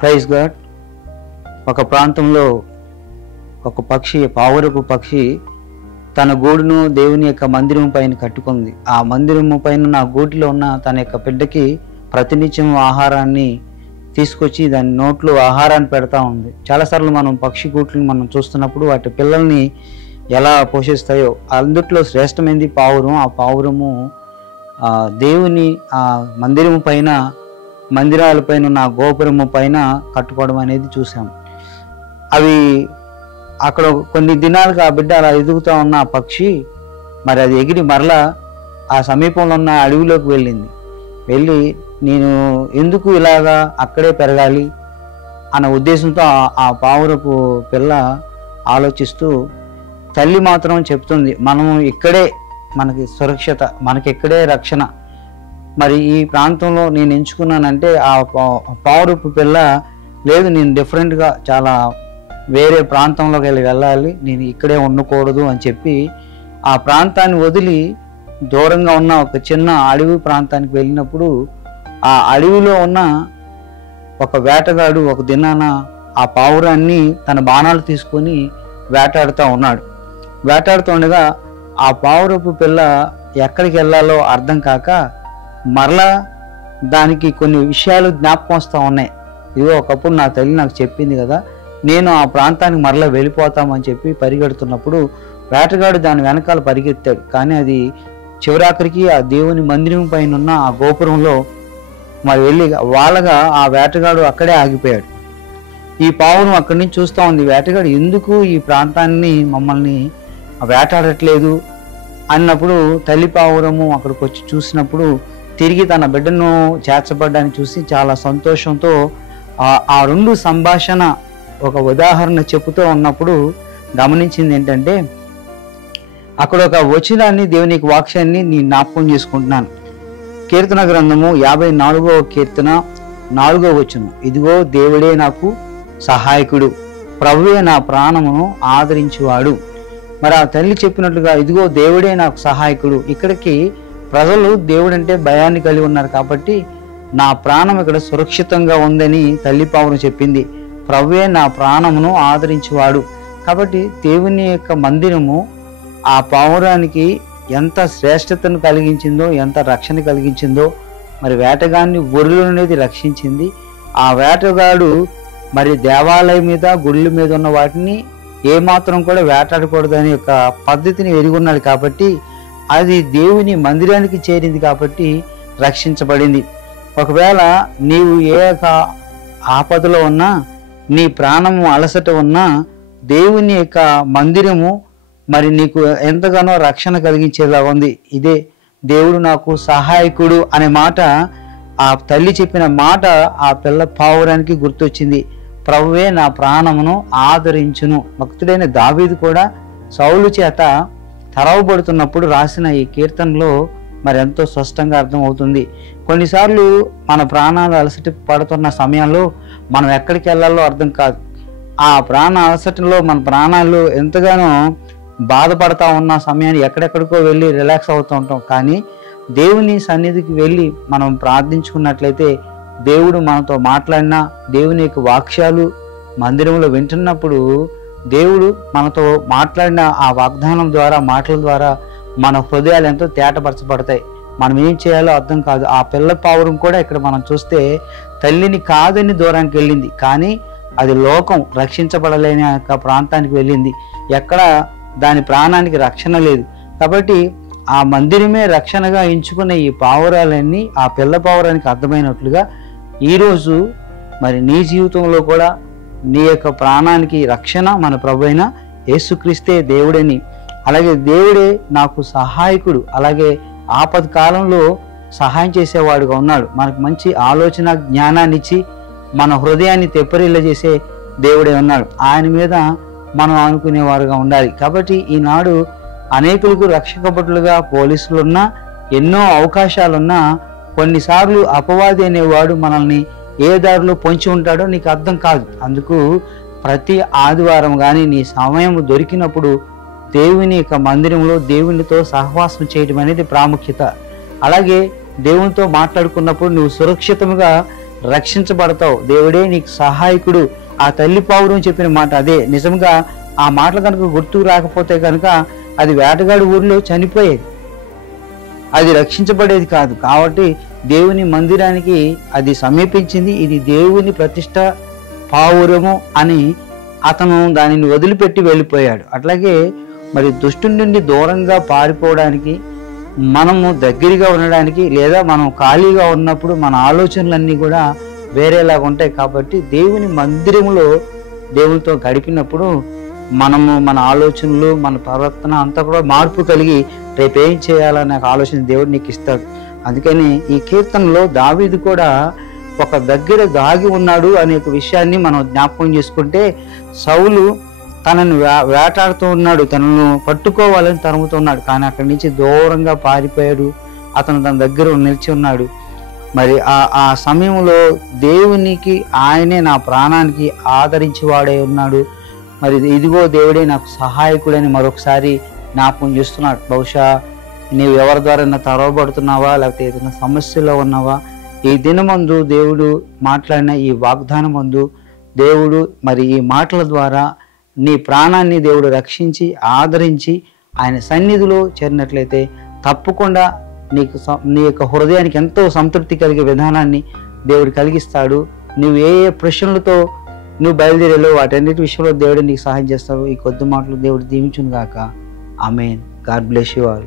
Praise God. ఒక ప్రాంతంలో ఒక పక్షి, పావురపు పక్షి తన గూడును దేవుని యొక్క మందిరం పైన కట్టుకుంది. ఆ మందిరము పైన నా గూటిలో ఉన్న తన యొక్క బిడ్డకి ప్రతినిత్యం ఆహారాన్ని తీసుకొచ్చి దాని నోట్లో ఆహారాన్ని పెడతా ఉంది. చాలాసార్లు మనం పక్షి గూట్లను మనం చూస్తున్నప్పుడు వాటి పిల్లల్ని ఎలా పోషిస్తాయో అందుట్లో శ్రేష్టమైనది పావురం. ఆ పావురము దేవుని ఆ మందిరము పైన, మందిరాలపైన ఉన్న గోపురము పైన కట్టుకోవడం అనేది చూసాం. అవి అక్కడ కొన్ని దినాలుగా ఆ బిడ్డ అలా ఎదుగుతూ ఉన్న ఆ పక్షి మరి అది ఎగిరి మరలా ఆ సమీపంలో ఉన్న అడవిలోకి వెళ్ళి నేను ఎందుకు ఇలాగా అక్కడే పెరగాలి అన్న ఉద్దేశంతో ఆ పావురపు పిల్ల ఆలోచిస్తూ, తల్లి మాత్రం చెప్తుంది మనము ఇక్కడే, మనకి సురక్షిత, మనకిక్కడే రక్షణ. మరి ఈ ప్రాంతంలో నేను ఎంచుకున్నానంటే ఆ పావురపు పిల్ల లేదు, నేను డిఫరెంట్గా చాలా వేరే ప్రాంతంలోకి వెళ్ళాలి, నేను ఇక్కడే ఉండకూడదు అని చెప్పి ఆ ప్రాంతాన్ని వదిలి దూరంగా ఉన్న ఒక చిన్న అడవి ప్రాంతానికి వెళ్ళినప్పుడు ఆ అడవిలో ఉన్న ఒక వేటగాడు ఒక దినాన ఆ పావురాన్ని తన బాణాలు తీసుకొని వేటాడుతూ ఉన్నాడు. వేటాడుతుండగా ఆ పావురపు పిల్ల ఎక్కడికి వెళ్ళాలో అర్థం కాక మరలా దానికి కొన్ని విషయాలు జ్ఞాపకం వస్తూ ఉన్నాయి. ఇదిగో ఒకప్పుడు నా తల్లి నాకు చెప్పింది కదా, నేను ఆ ప్రాంతానికి మరలా వెళ్ళిపోతామని చెప్పి పరిగెడుతున్నప్పుడు వేటగాడు దాని వెనకాల పరిగెత్తాడు. కానీ అది చివరాఖరికి ఆ దేవుని మందిరం పైన ఉన్న ఆ గోపురంలో మరి వెళ్ళి వాళ్ళగా ఆ వేటగాడు అక్కడే ఆగిపోయాడు. ఈ పావురం అక్కడి నుంచి చూస్తూ ఉంది, వేటగాడు ఎందుకు ఈ ప్రాంతాన్ని మమ్మల్ని వేటాడట్లేదు అన్నప్పుడు తల్లి పావురము అక్కడికి వచ్చి చూసినప్పుడు తిరిగి తన బిడ్డను చేర్చబడ్డాన్ని చూసి చాలా సంతోషంతో ఆ రెండు సంభాషణ ఒక ఉదాహరణ చెప్పుతూ ఉన్నప్పుడు గమనించింది ఏంటంటే, అక్కడ ఒక వచనాన్ని, దేవుని వాక్యాన్ని నేను జ్ఞాపకం చేసుకుంటున్నాను. కీర్తన గ్రంథము 54వ కీర్తన 4వ వచనం, ఇదిగో దేవుడే నాకు సహాయకుడు, ప్రభువే నా ప్రాణమును ఆదరించువాడు. మరి ఆ తల్లి చెప్పినట్లుగా ఇదిగో దేవుడే నాకు సహాయకుడు. ఇక్కడికి ప్రజలు దేవుడంటే భయాన్ని కలిగి ఉన్నారు కాబట్టి నా ప్రాణం ఇక్కడ సురక్షితంగా ఉందని తల్లి పావురం చెప్పింది. ప్రభువే నా ప్రాణమును ఆదరించువాడు. కాబట్టి దేవుని యొక్క మందిరము ఆ పావురానికి ఎంత శ్రేష్టతను కలిగించిందో, ఎంత రక్షణ కలిగించిందో, మరి వేటగాన్ని ఒర్రెల అనేది రక్షించింది. ఆ వేటగాడు మరి దేవాలయం మీద, గుళ్ళ మీద ఉన్న వాటిని ఏమాత్రం కూడా వేటాడకూడదు అనే యొక్క పద్ధతిని ఎరుగున్నాడు కాబట్టి అది దేవుని మందిరానికి చేరింది కాబట్టి రక్షించబడింది. ఒకవేళ నీవు ఏ యొక్క ఆపదలో ఉన్నా, నీ ప్రాణము అలసట ఉన్నా, దేవుని యొక్క మందిరము మరి నీకు ఎంతగానో రక్షణ కలిగించేలా ఉంది. ఇదే దేవుడు నాకు సహాయకుడు అనే మాట, ఆ తల్లి చెప్పిన మాట ఆ పిల్ల పావురానికి గుర్తొచ్చింది. ప్రభువే నా ప్రాణమును ఆదరించును. భక్తుడైన దావీదు కూడా సౌలు చేత తరవబడుతున్నప్పుడు రాసిన ఈ కీర్తనలో మరి ఎంతో స్పష్టంగా అర్థమవుతుంది. కొన్నిసార్లు మన ప్రాణాలు అలసట పడుతున్న సమయంలో మనం ఎక్కడికి వెళ్ళాలో అర్థం కాదు. ఆ ప్రాణ అలసటలో మన ప్రాణాలు ఎంతగానో బాధపడతా ఉన్న సమయాన్ని ఎక్కడెక్కడికో వెళ్ళి రిలాక్స్ అవుతూ ఉంటాం. కానీ దేవుని సన్నిధికి వెళ్ళి మనం ప్రార్థించుకున్నట్లయితే దేవుడు మనతో మాట్లాడినా, దేవుని యొక్క వాక్యాలు మందిరంలో వింటున్నప్పుడు దేవుడు మనతో మాట్లాడిన ఆ వాగ్దానం ద్వారా, మాటల ద్వారా మన హృదయాలు ఎంతో తేటపరచబడతాయి. మనం ఏం చేయాలో అర్థం కాదు. ఆ పిల్ల పావురం కూడా ఇక్కడ మనం చూస్తే తల్లిని కాదని దూరానికి వెళ్ళింది, కానీ అది లోకం రక్షించబడలేని యొక్క ప్రాంతానికి వెళ్ళింది. ఎక్కడ దాని ప్రాణానికి రక్షణ లేదు. కాబట్టి ఆ మందిరమే రక్షణగా ఎంచుకున్న ఈ పావురాలన్నీ ఆ పిల్ల పావురానికి అర్థమైనట్లుగా ఈరోజు మరి నీ జీవితంలో కూడా నీ యొక్క ప్రాణానికి రక్షణ మన ప్రభు అయిన యేసుక్రీస్తే దేవుడని, అలాగే దేవుడే నాకు సహాయకుడు, అలాగే ఆపద కాలంలో సహాయం చేసేవాడుగా ఉన్నాడు. మనకు మంచి ఆలోచన జ్ఞానాన్ని ఇచ్చి మన హృదయాన్ని తెప్పరిల్ల చేసే దేవుడే ఉన్నాడు. ఆయన మీద మనం అనుకునేవారుగా ఉండాలి. కాబట్టి ఈనాడు అనేకులకు రక్షకభటులుగా పోలీసులున్నా, ఎన్నో అవకాశాలున్నా, కొన్నిసార్లు అపవాది అనేవాడు మనల్ని ఏ దారిలో పొంచి ఉంటాడో నీకు అర్థం కాదు. అందుకు ప్రతి ఆదివారం కానీ నీ సమయం దొరికినప్పుడు దేవుని యొక్క మందిరంలో దేవునితో సహవాసం చేయడం అనేది ప్రాముఖ్యత. అలాగే దేవునితో మాట్లాడుకున్నప్పుడు నువ్వు సురక్షితంగా రక్షించబడతావు, దేవుడే నీకు సహాయకుడు. ఆ తల్లి పావురం చెప్పిన మాట అదే. నిజంగా ఆ మాటలు కనుక గుర్తుకు రాకపోతే కనుక అది వేటగాడి ఊరిలో చనిపోయేది, అది రక్షించబడేది కాదు. కాబట్టి దేవుని మందిరానికి అది సమీపించింది. ఇది దేవుని ప్రతిష్ట పావురము అని అతను దానిని వదిలిపెట్టి వెళ్ళిపోయాడు. అట్లాగే మరి దుష్టుని నుండి దూరంగా పారిపోవడానికి, మనము దగ్గరగా ఉండడానికి, లేదా మనం ఖాళీగా ఉన్నప్పుడు మన ఆలోచనలన్నీ కూడా వేరేలాగా ఉంటాయి. కాబట్టి దేవుని మందిరంలో దేవునితో గడిపినప్పుడు మనము మన ఆలోచనలు, మన ప్రవర్తన అంతా కూడా మార్పు కలిగి రేపు ఏం చేయాలనే ఆలోచన దేవుడు నీకు ఇస్తాడు. అందుకని ఈ కీర్తనలో దావీదు కూడా ఒక దగ్గర దాగి ఉన్నాడు అనే విషయాన్ని మనం జ్ఞాపకం చేసుకుంటే, సౌలు తనను వేటాడుతూ ఉన్నాడు, తనను పట్టుకోవాలని తరుముతున్నాడు, కానీ అక్కడి నుంచి దూరంగా పారిపోయాడు. అతను తన దగ్గర నిలిచి ఉన్నాడు. మరి ఆ సమయంలో దేవునికి ఆయనే నా ప్రాణానికి ఆదరించేవాడై ఉన్నాడు. మరి ఇదిగో దేవుడే నాకు సహాయకుడని మరొకసారి జ్ఞాపకం చేస్తున్నాడు. బహుశా నీవు ఎవరి ద్వారా తరవబడుతున్నావా, లేకపోతే ఏదైనా సమస్యలో ఉన్నావా, ఈ దినమందు దేవుడు మాట్లాడిన ఈ వాగ్దానం మందు దేవుడు మరి ఈ మాటల ద్వారా నీ ప్రాణాన్ని దేవుడు రక్షించి ఆదరించి ఆయన సన్నిధిలో చేరినట్లయితే తప్పకుండా నీ యొక్క హృదయానికి ఎంతో సంతృప్తి కలిగే విధానాన్ని దేవుడు కలిగిస్తాడు. నువ్వు ఏ ప్రశ్నలతో నువ్వు బయలుదేరేలో వాటన్నిటి విషయంలో దేవుడు నీకు సహాయం చేస్తాడు. ఈ కొద్ది మాటలు దేవుడు దీవించును గాక. ఆమేన్. God bless you all.